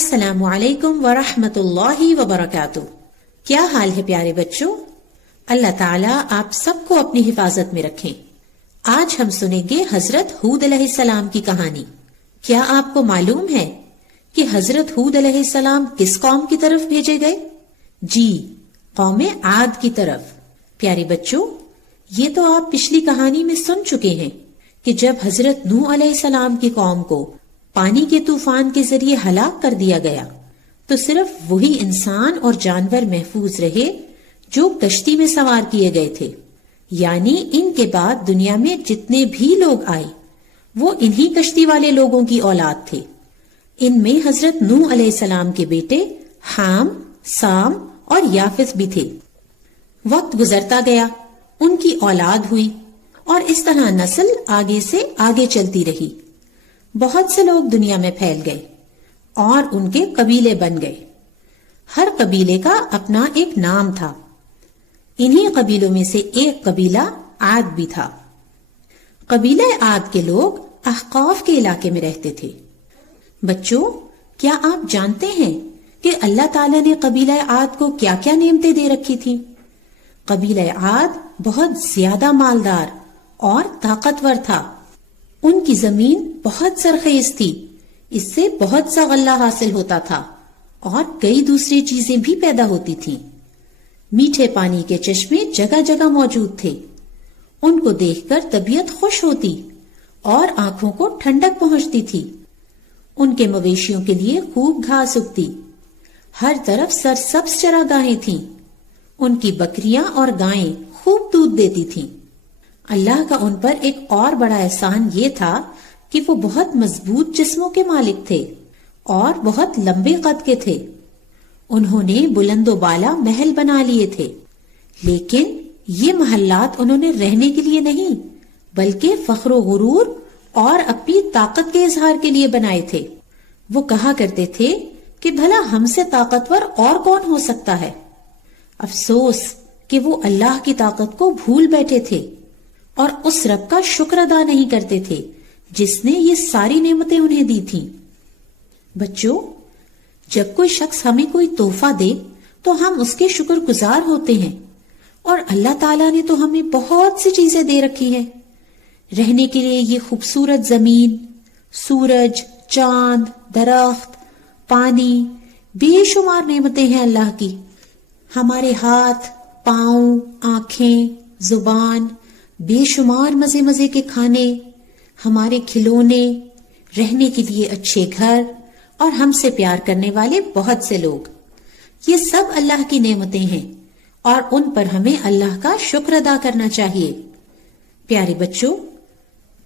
السلام علیکم ورحمۃ اللہ وبرکاتہ۔ کیا حال ہے پیارے بچوں؟ اللہ تعالیٰ آپ سب کو اپنی حفاظت میں رکھیں۔ آج ہم سنیں گے حضرت ہود علیہ السلام کی کہانی۔ کیا آپ کو معلوم ہے کہ حضرت ہود علیہ السلام کس قوم کی طرف بھیجے گئے؟ جی، قوم عاد کی طرف۔ پیارے بچوں، یہ تو آپ پچھلی کہانی میں سن چکے ہیں کہ جب حضرت نوح علیہ السلام کی قوم کو پانی کے طوفان کے ذریعے ہلاک کر دیا گیا تو صرف وہی انسان اور جانور محفوظ رہے جو کشتی میں سوار کیے گئے تھے، یعنی ان کے بعد دنیا میں جتنے بھی لوگ آئے وہ انہی کشتی والے لوگوں کی اولاد تھے۔ ان میں حضرت نوح علیہ السلام کے بیٹے حام، سام اور یافس بھی تھے۔ وقت گزرتا گیا، ان کی اولاد ہوئی اور اس طرح نسل آگے سے آگے چلتی رہی۔ بہت سے لوگ دنیا میں پھیل گئے اور ان کے قبیلے بن گئے۔ ہر قبیلے کا اپنا ایک نام تھا۔ انہی قبیلوں میں سے ایک قبیلہ عاد بھی تھا۔ قبیلہ عاد کے لوگ احقاف کے علاقے میں رہتے تھے۔ بچوں، کیا آپ جانتے ہیں کہ اللہ تعالیٰ نے قبیلہ عاد کو کیا کیا نعمتیں دے رکھی تھی؟ قبیلہ عاد بہت زیادہ مالدار اور طاقتور تھا۔ ان کی زمین بہت سرخیز تھی، اس سے بہت سا غلہ حاصل ہوتا تھا اور کئی دوسری چیزیں بھی پیدا ہوتی تھیں۔ میٹھے پانی کے چشمے جگہ جگہ موجود تھے۔ ان کو دیکھ کر طبیعت خوش ہوتی اور آنکھوں کو ٹھنڈک پہنچتی تھی۔ ان کے مویشیوں کے لیے خوب گھاس اگتی۔ ہر طرف سرسبز چراگاہیں تھیں۔ ان کی بکریاں اور گائیں خوب دودھ دیتی تھیں۔ اللہ کا ان پر ایک اور بڑا احسان یہ تھا کہ وہ بہت مضبوط جسموں کے مالک تھے اور بہت لمبے قد کے تھے۔ انہوں نے بلند و بالا محل بنا لیے تھے، لیکن یہ محلات انہوں نے رہنے کے لیے نہیں بلکہ فخر و غرور اور اپنی طاقت کے اظہار کے لیے بنائے تھے۔ وہ کہا کرتے تھے کہ بھلا ہم سے طاقتور اور کون ہو سکتا ہے؟ افسوس کہ وہ اللہ کی طاقت کو بھول بیٹھے تھے اور اس رب کا شکر ادا نہیں کرتے تھے جس نے یہ ساری نعمتیں انہیں دی تھیں۔ بچوں، جب کوئی شخص ہمیں کوئی تحفہ دے تو ہم اس کے شکر گزار ہوتے ہیں، اور اللہ تعالیٰ نے تو ہمیں بہت سی چیزیں دے رکھی ہیں۔ رہنے کے لیے یہ خوبصورت زمین، سورج، چاند، درخت، پانی، بے شمار نعمتیں ہیں اللہ کی۔ ہمارے ہاتھ، پاؤں، آنکھیں، زبان، بے شمار مزے مزے کے کھانے، ہمارے کھلونے، رہنے کے لیے اچھے گھر اور ہم سے پیار کرنے والے بہت سے لوگ، یہ سب اللہ کی نعمتیں ہیں اور ان پر ہمیں اللہ کا شکر ادا کرنا چاہیے۔ پیارے بچوں،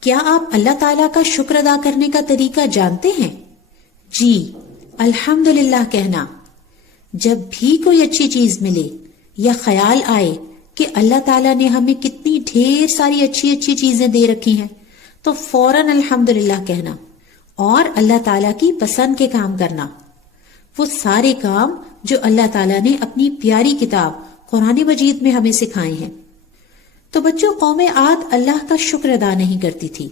کیا آپ اللہ تعالیٰ کا شکر ادا کرنے کا طریقہ جانتے ہیں؟ جی، الحمدللہ کہنا۔ جب بھی کوئی اچھی چیز ملے یا خیال آئے کہ اللہ تعالیٰ نے ہمیں کتنی ڈھیر ساری اچھی اچھی چیزیں دے رکھی ہیں تو فوراً الحمدللہ کہنا اور اللہ تعالیٰ کی پسند کے کام کرنا، وہ سارے کام جو اللہ تعالیٰ نے اپنی پیاری کتاب قرآن مجید میں ہمیں سکھائے ہیں۔ تو بچوں، قوم عاد اللہ کا شکر ادا نہیں کرتی تھی،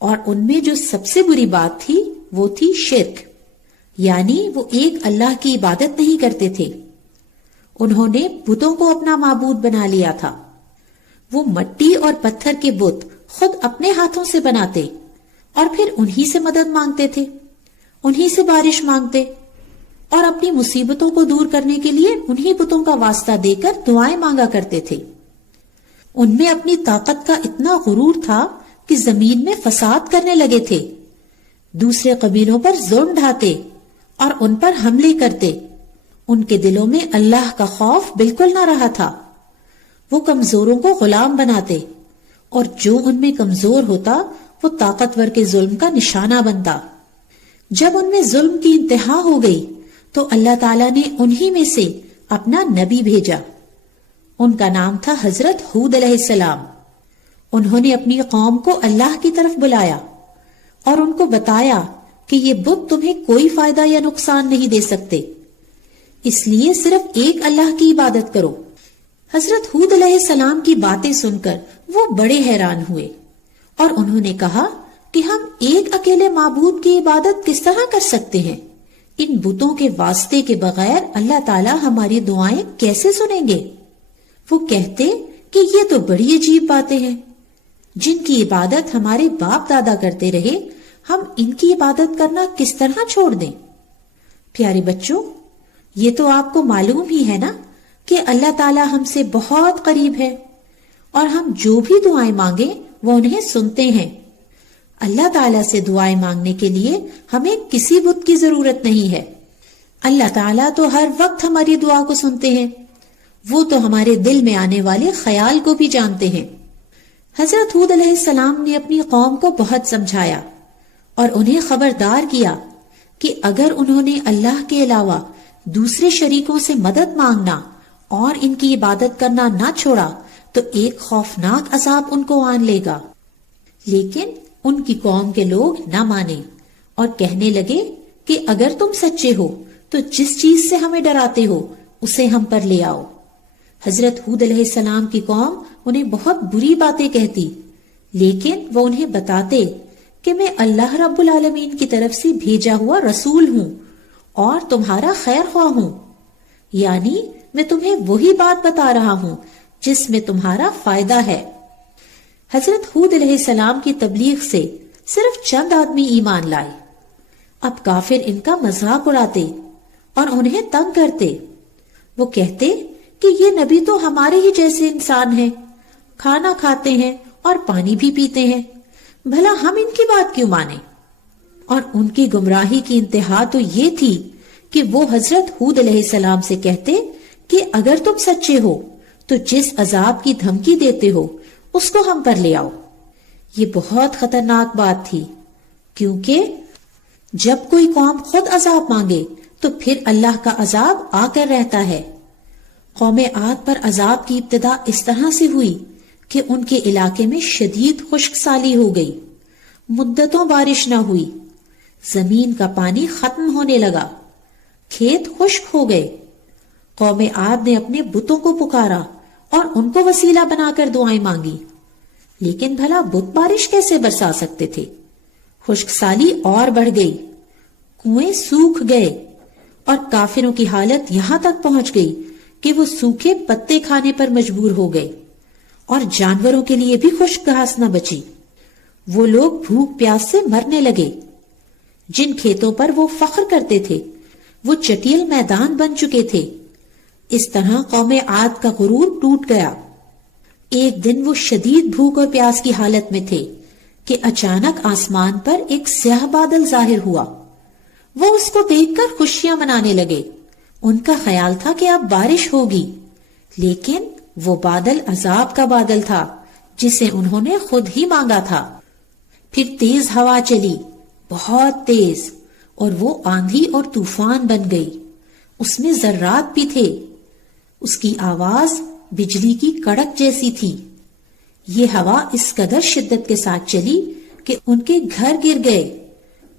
اور ان میں جو سب سے بری بات تھی وہ تھی شرک، یعنی وہ ایک اللہ کی عبادت نہیں کرتے تھے۔ انہوں نے بتوں کو اپنا معبود بنا لیا تھا۔ وہ مٹی اور پتھر کے بت خود اپنے ہاتھوں سے بناتے اور پھر انہی سے مدد مانگتے تھے، انہی سے بارش مانگتے اور اپنی مصیبتوں کو دور کرنے کے لیے انہی بتوں کا واسطہ دے کر دعائیں مانگا کرتے تھے۔ ان میں اپنی طاقت کا اتنا غرور تھا کہ زمین میں فساد کرنے لگے تھے، دوسرے قبیلوں پر ظلم ڈھاتے اور ان پر حملے کرتے۔ ان کے دلوں میں اللہ کا خوف بالکل نہ رہا تھا۔ وہ کمزوروں کو غلام بناتے اور جو ان میں کمزور ہوتا وہ طاقتور کے ظلم کا نشانہ بنتا۔ جب ان میں ظلم کی انتہا ہو گئی تو اللہ تعالیٰ نے انہی میں سے اپنا نبی بھیجا۔ ان کا نام تھا حضرت ہود علیہ السلام۔ انہوں نے اپنی قوم کو اللہ کی طرف بلایا اور ان کو بتایا کہ یہ بت تمہیں کوئی فائدہ یا نقصان نہیں دے سکتے، اس لیے صرف ایک اللہ کی عبادت کرو۔ حضرت ہود علیہ السلام کی باتیں سن کر وہ بڑے حیران ہوئے اور انہوں نے کہا کہ ہم ایک اکیلے معبود کی عبادت کس طرح کر سکتے ہیں؟ ان بتوں کے واسطے کے بغیر اللہ تعالیٰ ہماری دعائیں کیسے سنیں گے؟ وہ کہتے کہ یہ تو بڑی عجیب باتیں ہیں، جن کی عبادت ہمارے باپ دادا کرتے رہے، ہم ان کی عبادت کرنا کس طرح چھوڑ دیں؟ پیارے بچوں، یہ تو آپ کو معلوم ہی ہے نا کہ اللہ تعالیٰ ہم سے بہت قریب ہے، اور ہم جو بھی دعائیں مانگیں وہ انہیں سنتے ہیں۔ اللہ تعالیٰ سے دعائیں مانگنے کے لیے ہمیں کسی بت کی ضرورت نہیں ہے۔ اللہ تعالیٰ تو ہر وقت ہماری دعا کو سنتے ہیں، وہ تو ہمارے دل میں آنے والے خیال کو بھی جانتے ہیں۔ حضرت ہود علیہ السلام نے اپنی قوم کو بہت سمجھایا اور انہیں خبردار کیا کہ اگر انہوں نے اللہ کے علاوہ دوسرے شریکوں سے مدد مانگنا اور ان کی عبادت کرنا نہ چھوڑا تو ایک خوفناک عذاب ان کو آن لے گا۔ لیکن ان کی قوم کے لوگ نہ مانے اور کہنے لگے کہ اگر تم سچے ہو تو جس چیز سے ہمیں ڈراتے ہو اسے ہم پر لے آؤ۔ حضرت ہود علیہ السلام کی قوم انہیں بہت بری باتیں کہتی، لیکن وہ انہیں بتاتے کہ میں اللہ رب العالمین کی طرف سے بھیجا ہوا رسول ہوں اور تمہارا خیر خواہ ہوں، یعنی میں تمہیں وہی بات بتا رہا ہوں جس میں تمہارا فائدہ ہے۔ حضرت ہود علیہ السلام کی تبلیغ سے صرف چند آدمی ایمان لائے۔ اب کافر ان کا مذاق اڑاتے اور انہیں تنگ کرتے۔ وہ کہتے کہ یہ نبی تو ہمارے ہی جیسے انسان ہیں، کھانا کھاتے ہیں اور پانی بھی پیتے ہیں، بھلا ہم ان کی بات کیوں مانیں؟ اور ان کی گمراہی کی انتہا تو یہ تھی کہ وہ حضرت ہود علیہ السلام سے کہتے کہ اگر تم سچے ہو تو جس عذاب کی دھمکی دیتے ہو اس کو ہم پر لے آؤ۔ یہ بہت خطرناک بات تھی، کیونکہ جب کوئی قوم خود عذاب مانگے تو پھر اللہ کا عذاب آ کر رہتا ہے۔ قوم عاد پر عذاب کی ابتدا اس طرح سے ہوئی کہ ان کے علاقے میں شدید خشک سالی ہو گئی، مدتوں بارش نہ ہوئی، زمین کا پانی ختم ہونے لگا، کھیت خشک ہو گئے۔ قوم عاد نے اپنے بتوں کو پکارا اور ان کو وسیلہ بنا کر دعائیں مانگی، لیکن بھلا بت بارش کیسے برسا سکتے تھے؟ خشک سالی اور بڑھ گئی، کنویں سوکھ گئے، اور کافروں کی حالت یہاں تک پہنچ گئی کہ وہ سوکھے پتے کھانے پر مجبور ہو گئے، اور جانوروں کے لیے بھی خشک گھاس نہ بچی۔ وہ لوگ بھوک پیاس سے مرنے لگے۔ جن کھیتوں پر وہ فخر کرتے تھے وہ چٹیل میدان بن چکے تھے۔ اس طرح قوم عاد کا غرور ٹوٹ گیا۔ ایک دن وہ شدید بھوک اور پیاس کی حالت میں تھے کہ اچانک آسمان پر ایک سیاہ بادل ظاہر ہوا۔ وہ اس کو دیکھ کر خوشیاں منانے لگے۔ ان کا خیال تھا کہ اب بارش ہوگی، لیکن وہ بادل عذاب کا بادل تھا جسے انہوں نے خود ہی مانگا تھا۔ پھر تیز ہوا چلی، بہت تیز، اور وہ آندھی اور طوفان بن گئی۔ اس میں ذرات بھی تھے۔ اس کی آواز بجلی کی کڑک جیسی تھی۔ یہ ہوا اس قدر شدت کے ساتھ چلی کہ ان کے گھر گر گئے،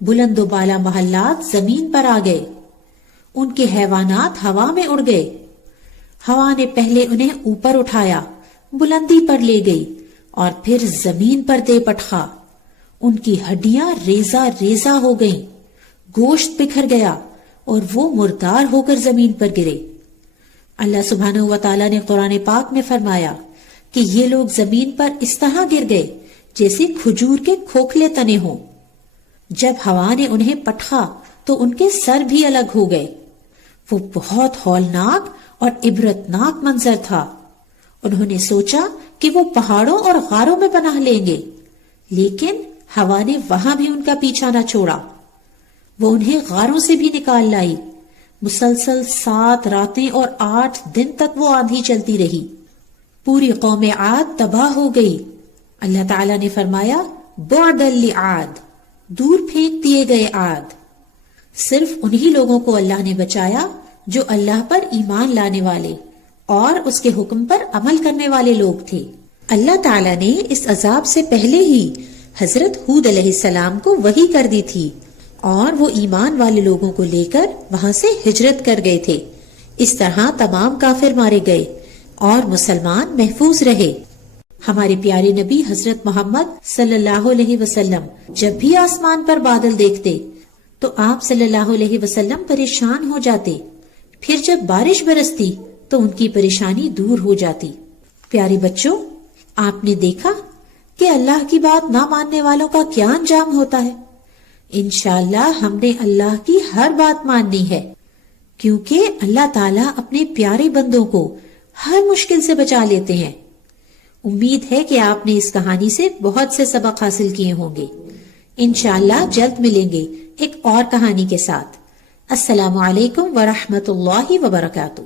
بلند و بالا محلات زمین پر آ گئے، ان کے حیوانات ہوا میں اڑ گئے۔ ہوا نے پہلے انہیں اوپر اٹھایا، بلندی پر لے گئی، اور پھر زمین پر دے پٹخا۔ ان کی ہڈیاں ریزہ ریزہ ہو گئیں، گوشت بکھر گیا، اور وہ مردار ہو کر زمین پر گرے۔ اللہ سبحانہ و تعالیٰ نے قرآن پاک میں فرمایا کہ یہ لوگ زمین پر اس طرح گر گئے جیسے کھجور کے کھوکھلے تنے ہوں۔ جب ہوا نے انہیں پٹخا تو ان کے سر بھی الگ ہو گئے۔ وہ بہت ہولناک اور عبرتناک منظر تھا۔ انہوں نے سوچا کہ وہ پہاڑوں اور غاروں میں پناہ لیں گے، لیکن ہوا نے وہاں بھی ان کا پیچھا نہ چھوڑا۔ وہ انہیں غاروں سے بھی نکال لائی۔ مسلسل 7 راتیں اور 8 دن تک وہ آندھی چلتی رہی۔ پوری قوم عاد تباہ ہو گئی۔ اللہ تعالیٰ نے فرمایا بعدا لعاد، دور پھینک دیے گئے عاد۔ صرف انہی لوگوں کو اللہ نے بچایا جو اللہ پر ایمان لانے والے اور اس کے حکم پر عمل کرنے والے لوگ تھے۔ اللہ تعالیٰ نے اس عذاب سے پہلے ہی حضرت ہود علیہ السلام کو وحی کر دی تھی، اور وہ ایمان والے لوگوں کو لے کر وہاں سے ہجرت کر گئے تھے۔ اس طرح تمام کافر مارے گئے اور مسلمان محفوظ رہے۔ ہمارے پیارے نبی حضرت محمد صلی اللہ علیہ وسلم جب بھی آسمان پر بادل دیکھتے تو آپ صلی اللہ علیہ وسلم پریشان ہو جاتے، پھر جب بارش برستی تو ان کی پریشانی دور ہو جاتی۔ پیارے بچوں، آپ نے دیکھا کہ اللہ کی بات نہ ماننے والوں کا کیا انجام ہوتا ہے۔ انشاءاللہ ہم نے اللہ کی ہر بات ماننی ہے، کیونکہ اللہ تعالیٰ اپنے پیارے بندوں کو ہر مشکل سے بچا لیتے ہیں۔ امید ہے کہ آپ نے اس کہانی سے بہت سے سبق حاصل کیے ہوں گے۔ انشاءاللہ جلد ملیں گے ایک اور کہانی کے ساتھ۔ السلام علیکم ورحمۃ اللہ وبرکاتہ۔